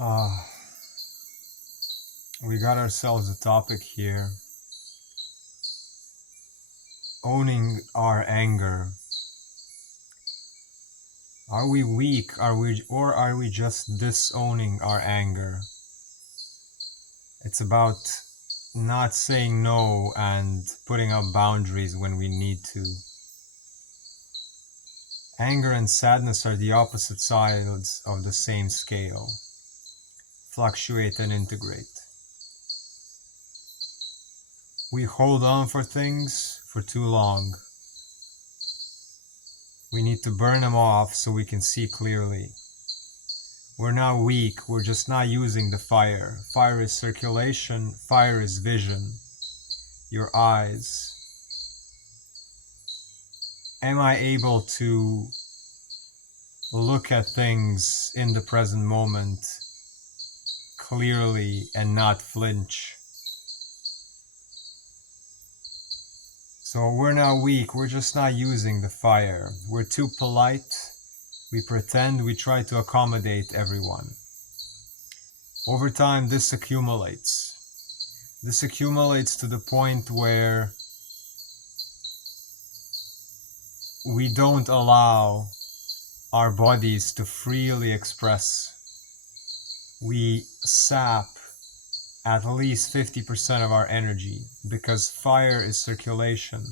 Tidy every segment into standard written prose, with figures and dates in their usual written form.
Uh, we got ourselves a topic here. Owning our anger. Are we weak? Are we just disowning our anger? It's about not saying no and putting up boundaries when we need to. Anger and sadness are the opposite sides of the same scale. Fluctuate and integrate. We hold on for things for too long. We need to burn them off so we can see clearly. We're not weak, we're just not using the fire. Fire is circulation, fire is vision. Your eyes. Am I able to look at things in the present moment clearly and not flinch? So we're not weak, we're just not using the fire. We're too polite. We pretend, we try to accommodate everyone. Over time, this accumulates. This accumulates to the point where we don't allow our bodies to freely express. We sap at least 50% of our energy because fire is circulation,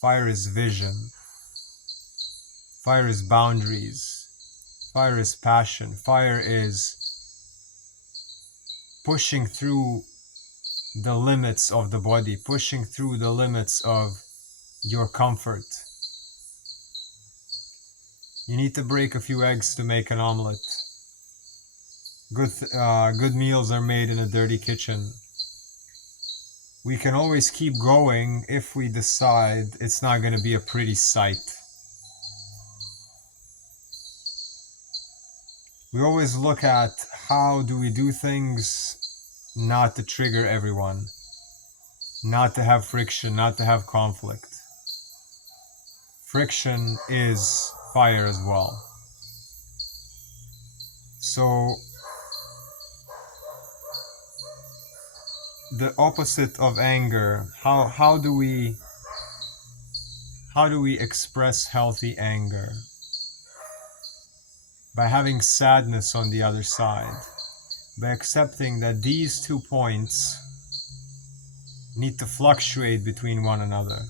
fire is vision, fire is boundaries, fire is passion, fire is pushing through the limits of the body, pushing through the limits of your comfort. You need to break a few eggs to make an omelet. Good meals are made in a dirty kitchen. We can always keep going if we decide it's not going to be a pretty sight. We always look at how do we do things not to trigger everyone, not to have friction, not to have conflict. Friction is fire as well. So the opposite of anger, how do we express healthy anger? By having sadness on the other side, by accepting that these 2 points need to fluctuate between one another,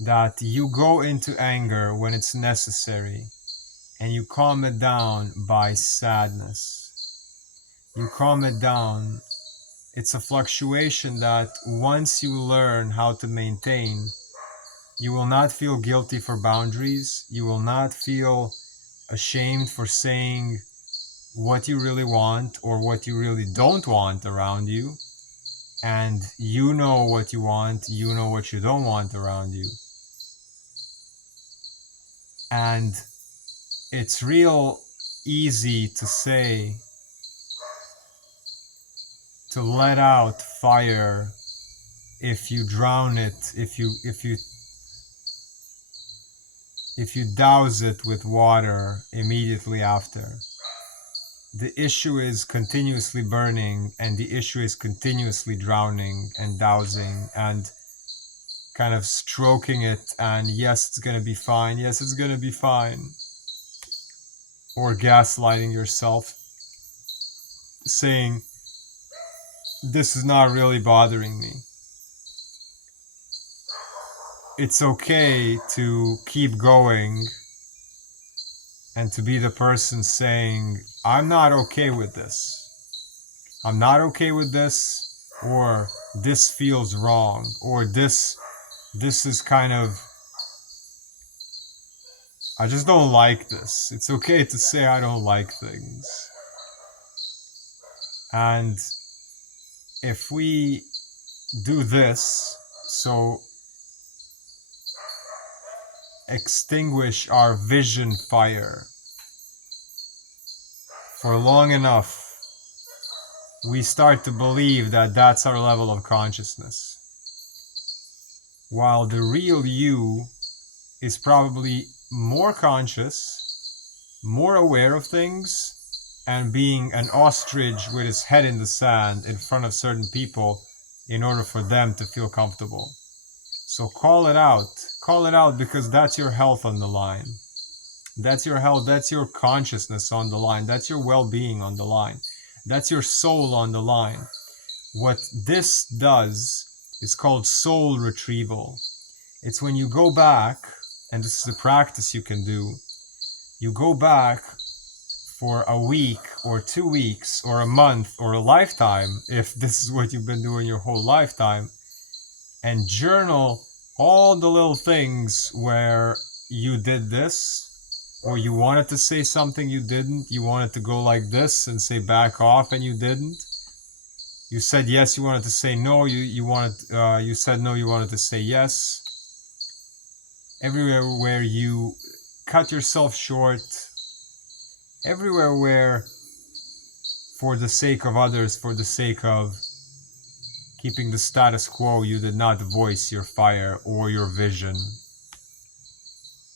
that you go into anger when it's necessary and you calm it down by sadness. You calm it down. It's a fluctuation that once you learn how to maintain, you will not feel guilty for boundaries. You will not feel ashamed for saying what you really want or what you really don't want around you. And you know what you want, you know what you don't want around you. And it's real easy to say, to let out fire if you drown it, if you douse it with water immediately after. The issue is continuously burning, and the issue is continuously drowning and dousing and kind of stroking it, and yes, it's gonna be fine, yes, it's gonna be fine. Or gaslighting yourself, saying, this is not really bothering me. It's okay to keep going and to be the person saying, I'm not okay with this. I'm not okay with this, or this feels wrong, or this is kind of, I just don't like this. It's okay to say I don't like things. And if we do this, so extinguish our vision fire for long enough, we start to believe that that's our level of consciousness. While the real you is probably more conscious, more aware of things, and being an ostrich with his head in the sand in front of certain people in order for them to feel comfortable. So call it out. Call it out, because that's your health on the line. That's your health. That's your consciousness on the line. That's your well-being on the line. That's your soul on the line. What this does is called soul retrieval. It's when you go back, and this is a practice you can do. You go back for a week or 2 weeks or a month or a lifetime, if this is what you've been doing your whole lifetime, and journal all the little things where you did this, or you wanted to say something you didn't, you wanted to go like this and say back off and you didn't. You said yes, you wanted to say no, you said no, you wanted to say yes. Everywhere where you cut yourself short, everywhere where, for the sake of others, for the sake of keeping the status quo, you did not voice your fire or your vision.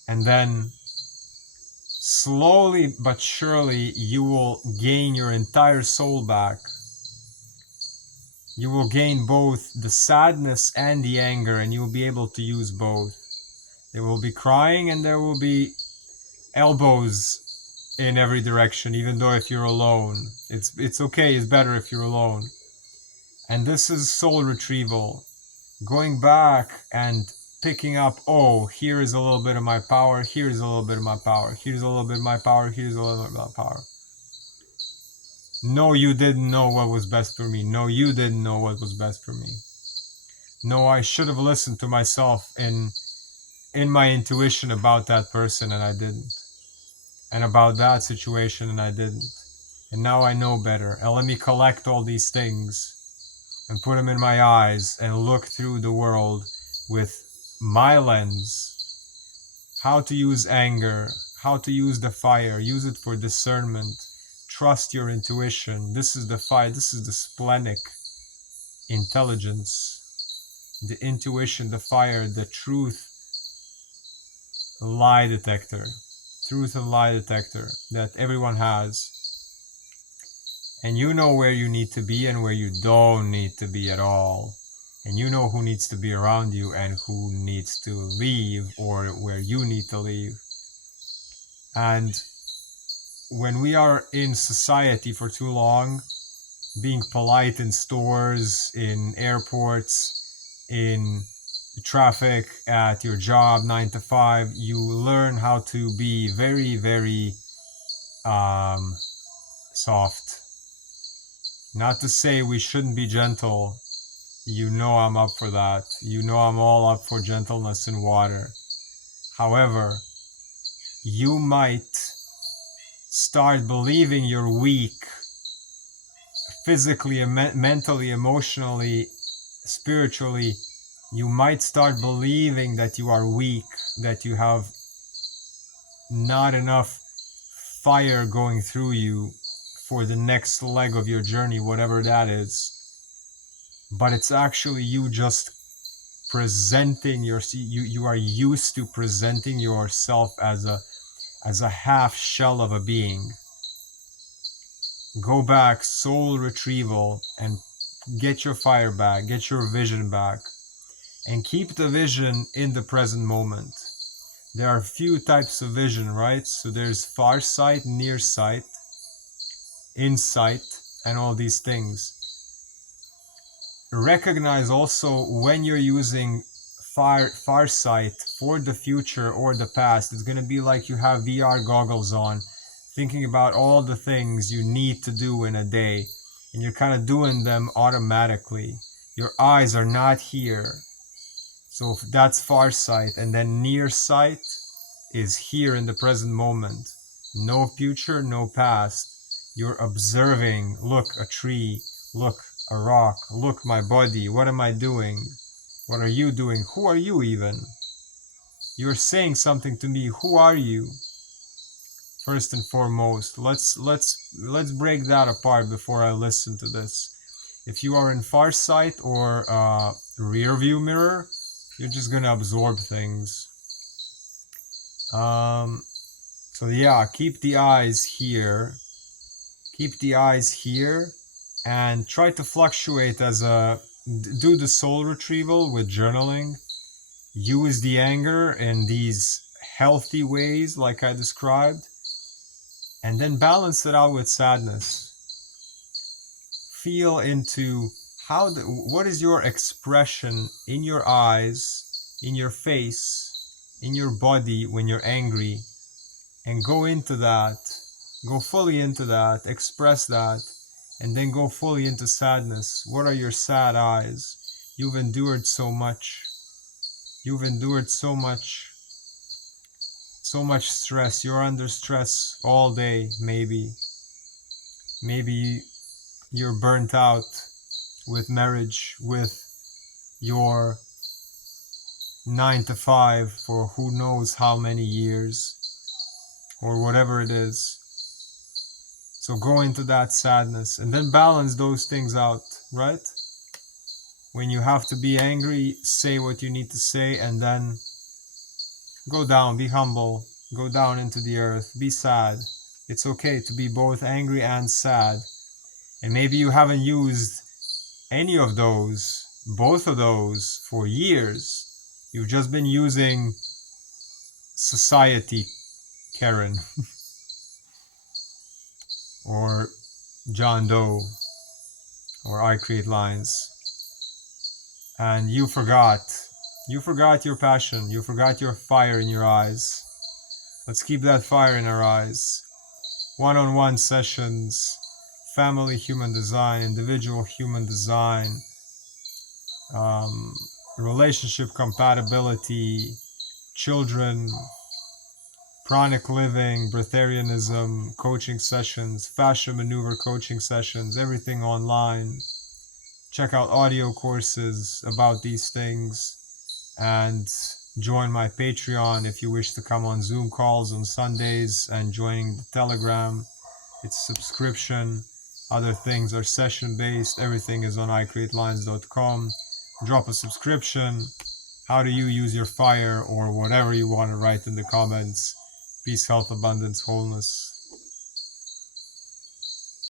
And then slowly but surely you will gain your entire soul back. You will gain both the sadness and the anger, and you will be able to use both. There will be crying and there will be elbows in every direction, even though if you're alone. It's okay, it's better if you're alone. And this is soul retrieval. Going back and picking up, oh, here is a little bit of my power, here's a little bit of my power, here's a little bit of my power, here's a little bit of my power. No, you didn't know what was best for me. No, you didn't know what was best for me. No, I should have listened to myself in my intuition about that person, and I didn't. And about that situation, and I didn't. And now I know better. And let me collect all these things and put them in my eyes and look through the world with my lens. How to use anger, how to use the fire, use it for discernment. Trust your intuition. This is the fire, this is the splenic intelligence, the intuition, the fire, the truth lie detector, truth and lie detector that everyone has. And you know where you need to be and where you don't need to be at all. And you know who needs to be around you and who needs to leave, or where you need to leave. And when we are in society for too long, being polite in stores, in airports, in traffic, at your job, 9 to 5, you learn how to be very, very soft. Not to say we shouldn't be gentle. You know I'm up for that. You know I'm all up for gentleness in water. However, you might start believing you're weak, physically, mentally, emotionally, spiritually. You might start believing that you are weak, that you have not enough fire going through you for the next leg of your journey, whatever that is. But it's actually you just presenting you are used to presenting yourself as a half shell of a being. Go back, soul retrieval, and get your fire back, get your vision back, and keep the vision in the present moment. There are a few types of vision, right? So there's far sight, near sight, insight, and all these things. Recognize also when you're using far sight for the future or the past. It's going to be like you have VR goggles on, thinking about all the things you need to do in a day, and you're kind of doing them automatically. Your eyes are not here. So that's far sight. And then near sight is here in the present moment. No future, no past. You're observing. Look, a tree. Look, a rock. Look, my body. What am I doing? What are you doing? Who are you even? You're saying something to me. Who are you? First and foremost, let's break that apart before I listen to this. If you are in far sight or rear view mirror, you're just gonna absorb things. So yeah, keep the eyes here. Keep the eyes here and try to fluctuate do the soul retrieval with journaling. Use the anger in these healthy ways like I described, and then balance it out with sadness. Feel into what is your expression in your eyes, in your face, in your body when you're angry, and go into that, go fully into that, express that, and then go fully into sadness. What are your sad eyes? You've endured so much. You've endured so much stress. You're under stress all day, maybe. Maybe you're burnt out with marriage, with your 9 to 5 for who knows how many years, or whatever it is. So go into that sadness and then balance those things out, right? When you have to be angry, say what you need to say, and then go down, be humble, go down into the earth, be sad. It's okay to be both angry and sad. And maybe you haven't used any of those, both of those, for years. You've just been using society, Karen, or John Doe, or I Create Lines. And you forgot your passion, you forgot your fire in your eyes. Let's keep that fire in our eyes. One-on-one sessions, family human design, individual human design, relationship compatibility, children, Pranic living, Breatharianism, coaching sessions, Fascia Maneuver coaching sessions, everything online. Check out audio courses about these things, and join my Patreon if you wish to come on Zoom calls on Sundays, and joining the Telegram. It's subscription. Other things are session based. Everything is on icreatelines.com. Drop a subscription. How do you use your fire, or whatever you want to write in the comments. Peace, health, abundance, wholeness.